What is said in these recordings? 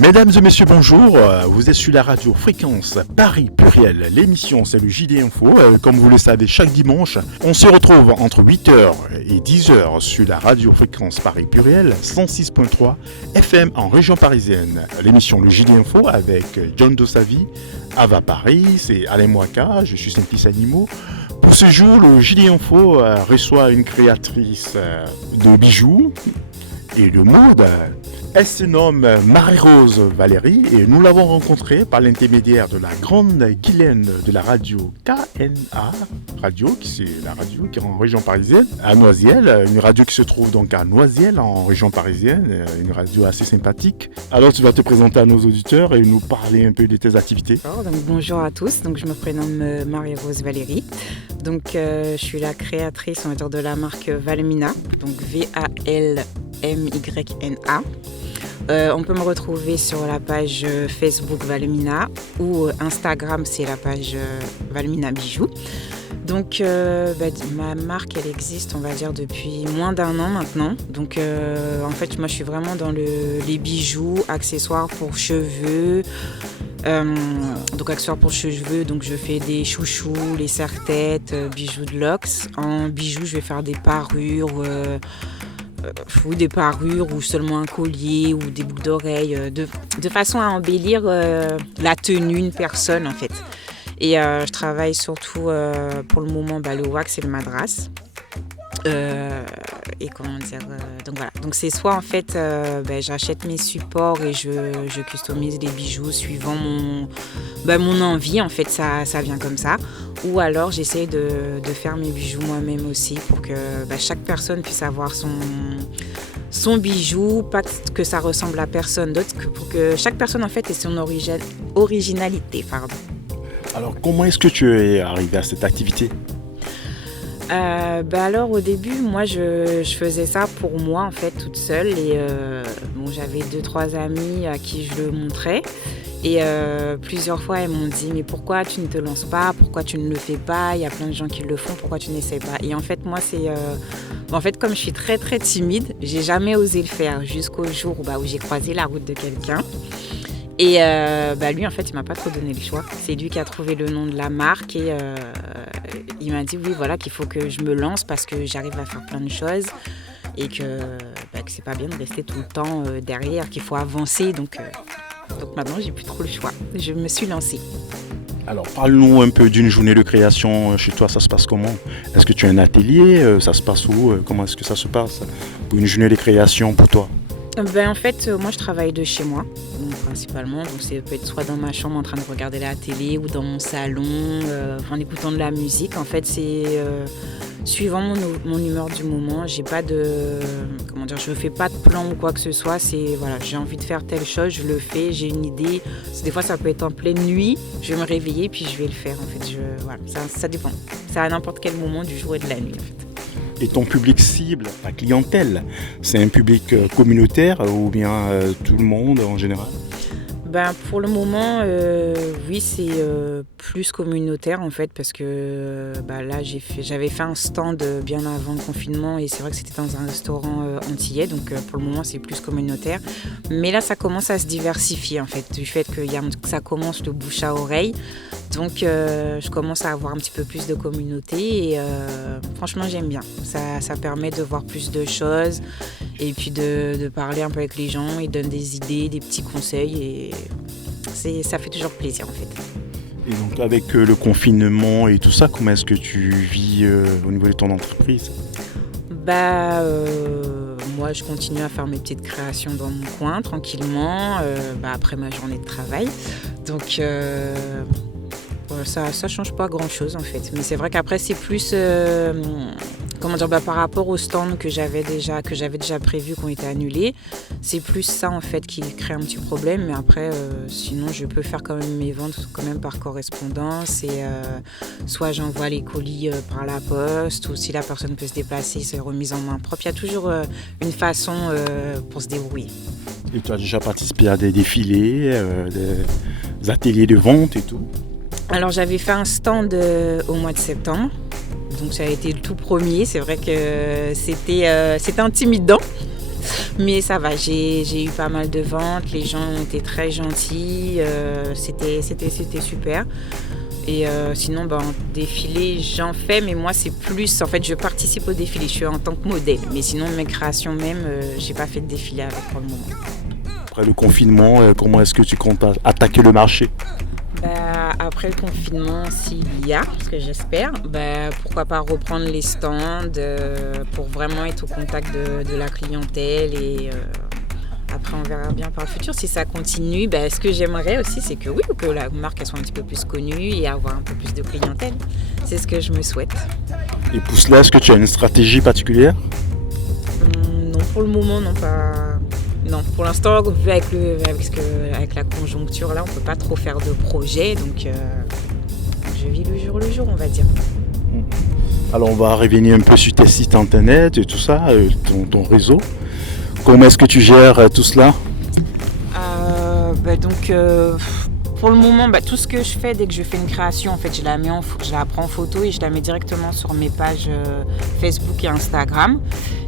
Mesdames et messieurs, bonjour. Vous êtes sur la radio Fréquence Paris Pluriel. L'émission, c'est le JD Info. Comme vous le savez, chaque dimanche, on se retrouve entre 8h et 10h sur la radio Fréquence Paris Pluriel, 106.3 FM en région parisienne. L'émission Le JD Info avec John Dossavi, Ava Paris et Alain Mouaka. Je suis Simplice Animaux. Pour ce jour, le JD Info reçoit une créatrice de bijoux et de mode. Elle se nomme Marie-Rose Valérie et nous l'avons rencontrée par l'intermédiaire de la grande Guylaine de la radio KNA Radio, qui c'est la radio qui est en région parisienne, à Noisiel, une radio qui se trouve donc à Noisiel en région parisienne, une radio assez sympathique. Alors tu vas te présenter à nos auditeurs et nous parler un peu de tes activités. Donc, bonjour à tous, donc, je me prénomme Marie-Rose Valérie. Donc, je suis la créatrice, on va dire, de la marque Valmina, donc VALMYNA. On peut me retrouver sur la page Facebook Valmina ou Instagram, c'est la page Valmina Bijoux. Donc ma marque, elle existe, on va dire, depuis moins d'1 an maintenant. Donc en fait, moi je suis vraiment dans les bijoux, accessoires pour cheveux. Donc accessoires pour cheveux, donc je fais des chouchous, les serre-têtes, bijoux de luxe. En bijoux, je vais faire des parures. Ou des parures ou seulement un collier ou des boucles d'oreilles de façon à embellir la tenue d'une personne en fait. Et je travaille surtout pour le moment le wax et le madras. Et comment dire donc voilà, donc c'est soit en fait j'achète mes supports et je customise les bijoux suivant mon envie, en fait ça vient comme ça, ou alors j'essaie de faire mes bijoux moi-même aussi pour que chaque personne puisse avoir son bijou, pas que ça ressemble à personne d'autre, pour que chaque personne en fait ait son originalité. Alors comment est-ce que tu es arrivée à cette activité ? Alors au début, moi je faisais ça pour moi en fait toute seule et j'avais 2-3 amis à qui je le montrais et plusieurs fois elles m'ont dit mais pourquoi tu ne te lances pas, pourquoi tu ne le fais pas, il y a plein de gens qui le font, pourquoi tu n'essaies pas. Et en fait moi c'est en fait comme je suis très très timide, j'ai jamais osé le faire jusqu'au jour où j'ai croisé la route de quelqu'un. Et lui, en fait, il m'a pas trop donné le choix. C'est lui qui a trouvé le nom de la marque et il m'a dit oui, voilà, qu'il faut que je me lance parce que j'arrive à faire plein de choses et que c'est pas bien de rester tout le temps derrière, qu'il faut avancer. Donc maintenant, j'ai plus trop le choix. Je me suis lancée. Alors, parle-nous un peu d'une journée de création chez toi, ça se passe comment ? Est-ce que tu as un atelier ? Ça se passe où ? Comment est-ce que ça se passe pour une journée de création pour toi ? En fait, moi je travaille de chez moi, principalement. Donc ça peut être soit dans ma chambre en train de regarder la télé ou dans mon salon, en écoutant de la musique. En fait, c'est suivant mon humeur du moment. J'ai pas je fais pas de plan ou quoi que ce soit. C'est j'ai envie de faire telle chose, je le fais. J'ai une idée. Des fois, ça peut être en pleine nuit. Je vais me réveiller puis je vais le faire. En fait, ça dépend. C'est à n'importe quel moment du jour et de la nuit. En fait. Et ton public cible, ta clientèle, c'est un public communautaire ou bien tout le monde en général ? Pour le moment, oui, c'est plus communautaire en fait parce que là j'avais fait un stand bien avant le confinement et c'est vrai que c'était dans un restaurant antillais, donc pour le moment c'est plus communautaire. Mais là ça commence à se diversifier en fait, du fait que ça commence de bouche à oreille. Donc je commence à avoir un petit peu plus de communauté et franchement j'aime bien. Ça permet de voir plus de choses et puis de parler un peu avec les gens. Ils donnent des idées, des petits conseils et ça fait toujours plaisir en fait. Et donc avec le confinement et tout ça, comment est-ce que tu vis au niveau de ton entreprise ? Moi je continue à faire mes petites créations dans mon coin tranquillement après ma journée de travail. Donc ça change pas grand chose en fait, mais c'est vrai qu'après c'est plus par rapport aux stands que j'avais déjà prévus qui ont été annulés, c'est plus ça en fait qui crée un petit problème. Mais après sinon je peux faire quand même mes ventes quand même par correspondance et soit j'envoie les colis par la poste ou si la personne peut se déplacer c'est remise en main propre. Il y a toujours une façon pour se débrouiller. Et tu as déjà participé à des défilés, des ateliers de vente et tout ? Alors j'avais fait un stand au mois de septembre, donc ça a été le tout premier. C'est vrai que c'était intimidant Mais ça va, j'ai eu pas mal de ventes, les gens ont été très gentils, c'était super. Et sinon, défilé, j'en fais, mais moi, c'est plus... En fait, je participe au défilé, je suis en tant que modèle. Mais sinon, mes créations même, j'ai pas fait de défilé avec pour le moment. Après le confinement, comment est-ce que tu comptes attaquer le marché? Après le confinement, s'il y a, ce que j'espère, pourquoi pas reprendre les stands pour vraiment être au contact de la clientèle et... Après, on verra bien par le futur. Si ça continue, ce que j'aimerais aussi, c'est que la marque elle soit un petit peu plus connue et avoir un peu plus de clientèle. C'est ce que je me souhaite. Et pour cela, est-ce que tu as une stratégie particulière? Non, pour le moment, non, pas. Non, pour l'instant, avec la conjoncture, là, on ne peut pas trop faire de projet. Donc, je vis le jour, on va dire. Alors, on va revenir un peu sur tes sites internet et tout ça, ton réseau. Comment est-ce que tu gères tout cela? Pour le moment, tout ce que je fais, dès que je fais une création, en fait, je la prends en photo et je la mets directement sur mes pages Facebook et Instagram.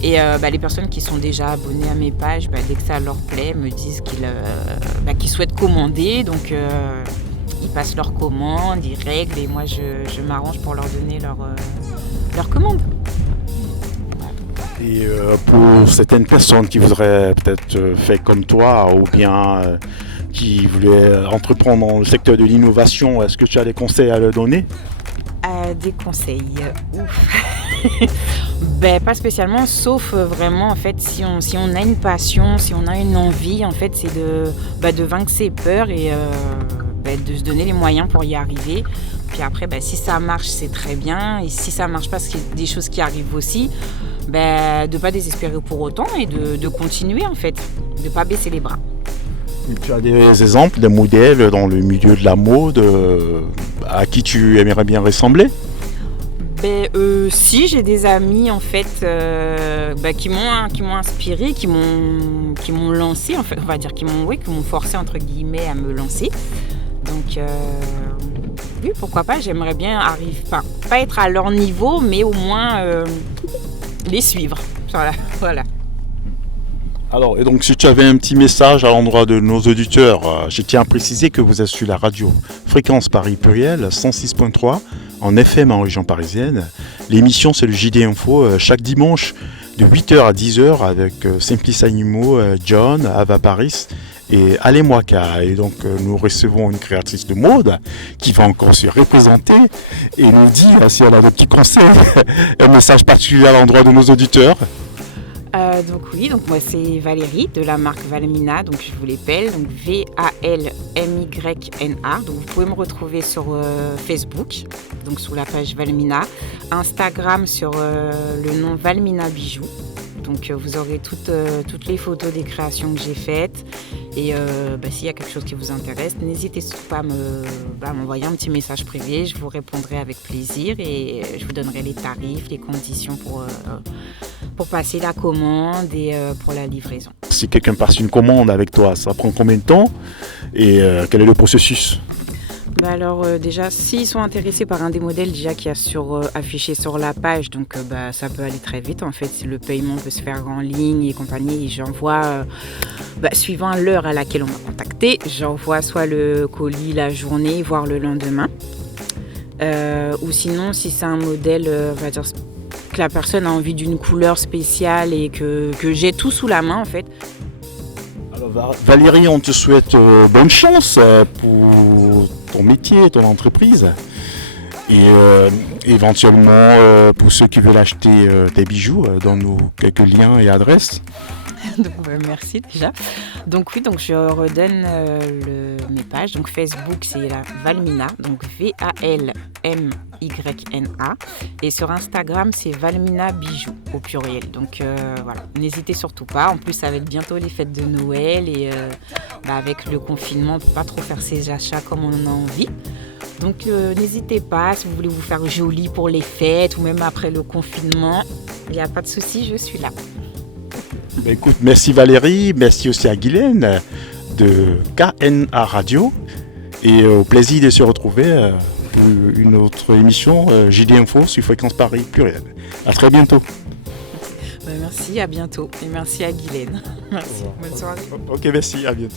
Et les personnes qui sont déjà abonnées à mes pages, dès que ça leur plaît, me disent qu'ils souhaitent commander. Donc, ils passent leur commande, ils règlent et moi, je m'arrange pour leur donner leur commande. Et pour certaines personnes qui voudraient peut-être faire comme toi ou bien qui voulaient entreprendre dans le secteur de l'innovation, est-ce que tu as des conseils à leur donner? Des conseils, ouf. Pas spécialement, sauf vraiment en fait si on a une passion, si on a une envie, en fait c'est de vaincre ses peurs et de se donner les moyens pour y arriver. Puis après, si ça marche, c'est très bien. Et si ça marche pas, c'est des choses qui arrivent aussi. De ne pas désespérer pour autant et de continuer en fait, de ne pas baisser les bras. Et tu as des exemples, des modèles dans le milieu de la mode à qui tu aimerais bien ressembler? Si, j'ai des amis en fait qui m'ont inspiré, qui m'ont lancé en fait, on va dire qui m'ont forcé entre guillemets à me lancer. Donc oui, pourquoi pas, j'aimerais bien pas être à leur niveau, mais au moins les suivre. Voilà. Alors, et donc si tu avais un petit message à l'endroit de nos auditeurs, je tiens à préciser que vous êtes sur la radio Fréquence Paris Pluriel 106.3 en FM en région parisienne. L'émission c'est le JD Info chaque dimanche de 8h à 10h avec Simplice Animaux, John, Ava Paris et Alain Mwaka. Et donc nous recevons une créatrice de mode qui va encore se représenter et nous dire si elle a des petits conseils, un message particulier à l'endroit de nos auditeurs. Donc moi c'est Valérie de la marque Valmina, donc je vous l'appelle, donc VALMYNA. Donc vous pouvez me retrouver sur Facebook, donc sous la page Valmina, Instagram sur le nom Valmina Bijoux. Donc vous aurez toutes les photos des créations que j'ai faites. Et s'il y a quelque chose qui vous intéresse, n'hésitez surtout pas à m'envoyer un petit message privé. Je vous répondrai avec plaisir et je vous donnerai les tarifs, les conditions pour passer la commande et pour la livraison. Si quelqu'un passe une commande avec toi, ça prend combien de temps et quel est le processus? Déjà, s'ils sont intéressés par un des modèles déjà qui est affiché sur la page, donc ça peut aller très vite en fait. Le paiement peut se faire en ligne et compagnie. Et j'envoie, suivant l'heure à laquelle on m'a contacté, j'envoie soit le colis la journée, voire le lendemain. Ou sinon, si c'est un modèle, on va dire que la personne a envie d'une couleur spéciale et que j'ai tout sous la main en fait. Alors Valérie, on te souhaite bonne chance pour ton métier, ton entreprise. Et éventuellement, pour ceux qui veulent acheter des bijoux, donne-nous quelques liens et adresses. Donc, merci déjà. Donc oui, donc je redonne mes pages. Donc Facebook, c'est la Valmina, donc VALMYNA. Et sur Instagram, c'est Valmina Bijoux au pluriel. Donc voilà, n'hésitez surtout pas. En plus, ça va être bientôt les fêtes de Noël et avec le confinement, on ne peut pas trop faire ses achats comme on en a envie. Donc n'hésitez pas, si vous voulez vous faire joli pour les fêtes ou même après le confinement, il n'y a pas de souci, je suis là. Écoute, merci Valérie, merci aussi à Guylaine de KNA Radio et au plaisir de se retrouver pour une autre émission JD Info sur Fréquence Paris Pluriel. À très bientôt. Merci, à bientôt. Et merci à Guylaine. Merci, bonne soirée. Ok, merci, à bientôt.